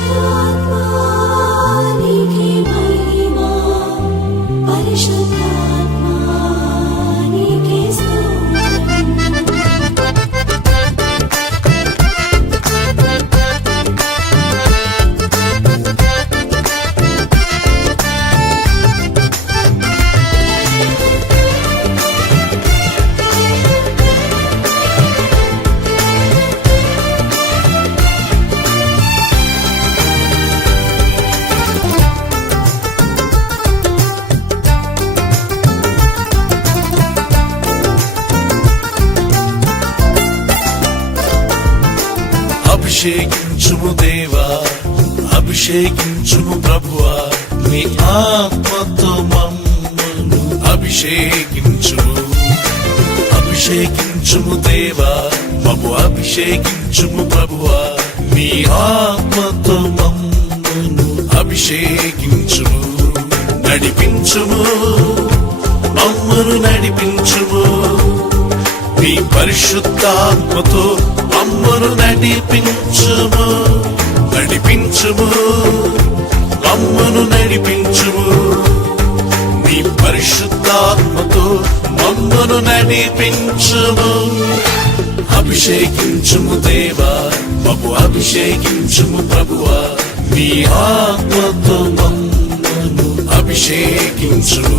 పరిశుద్ధాత్మా నీకే మహిమ, పరిశుద్ధాత్మా నీకే స్తోత్రం. అభిషేకించుము దేవా, అభిషేకించుము ప్రభువా, నీ ఆత్మతో మమ్మను అభిషేకించుము. అభిషేకించుము దేవా, మమ్ము అభిషేకించుము ప్రభువా, నీ ఆత్మతో మమ్మను అభిషేకించుము. నడిపించుము, మమ్మను నడిపించుము, నీ పరిశుద్ధాత్మతో మమ్మను నడిపించుము. నడిపించుము, మమ్మను నడిపించుము, నీ పరిశుద్ధాత్మతో మమ్మను నడిపించుము. అభిషేకించుము దేవా, మమ్ము అభిషేకించుము ప్రభువా, నీ ఆత్మతో మమ్మను అభిషేకించుము.